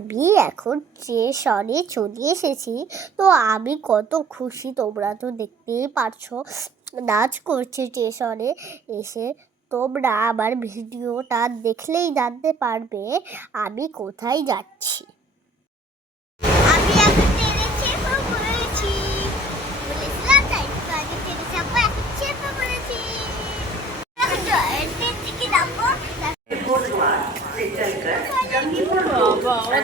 আমি এখন যে স্টেশনে চলে এসেছি, তো আমি কত খুশি তোমরা তো দেখতেই পারছ। নাচ করছে স্টেশনে এসে তোমরা আমার ভিডিওটা দেখলেই জানতে পারবে আমি কোথায় যাচ্ছি আমি এখন ট্রেনে চেপে পড়েছি বলেছিলাম তাই তো আগে ট্রেনে চাপবো এখন চেপে পড়েছি এখন ট্রেন থেকে নামবো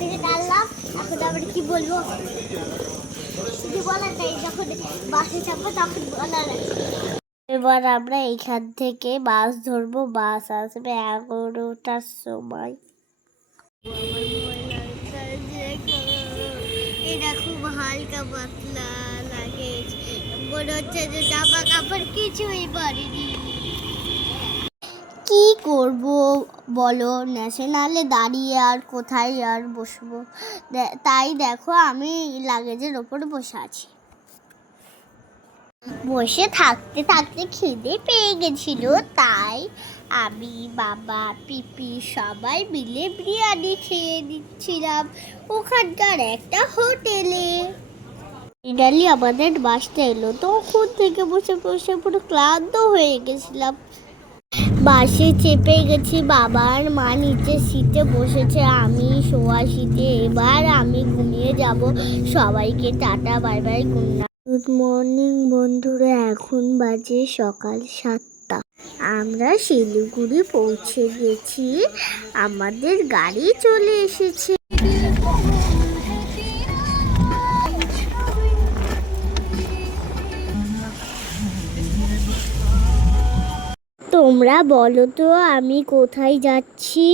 থেকে নামলাম এখন আবার কি বলব? যদি বলার নেই, যখন বাসে চাপবো তখন বলার এবার আমরা এখান থেকে বাস ধরবো। বাস আসবে এগারোটার সময়। এটা খুব হালকা পাতলা লাগে মনে হচ্ছে যে জামা কাপড় কিছুই পরিনি। করব বলো? ন্যাশনালে দাঁড়িয়ে আর কোথায় আর বসবো? তাই দেখো আমি লাগেজের ওপরে বসে আছি। বসে থাকতে থাকতে খিদে পেয়ে গেছিল, তাই আমি, বাবা, পিপি সবাই মিলে বিরিয়ানি খেয়ে নিচ্ছিলাম ওখানকার একটা হোটেলে। ফাইনালি আমাদের বাসটা এলো, তখন থেকে বসে বসে পুরো ক্লান্ত হয়ে গেছিলাম। বাসে চেপে গেছি, বাবার মা নিচে সিটে বসেছে। আমি শোয়া সিটে, এবার আমি ঘুমিয়ে যাব। সবাইকে tata, bye bye, good good morning বন্ধুরা, এখন বাজে সকাল সাতটা। আমরা শিলিগুড়ি পৌঁছে গেছি। আমাদের গাড়ি চলে এসেছে। তোমরা বলো তো আমি কোথায় যাচ্ছি?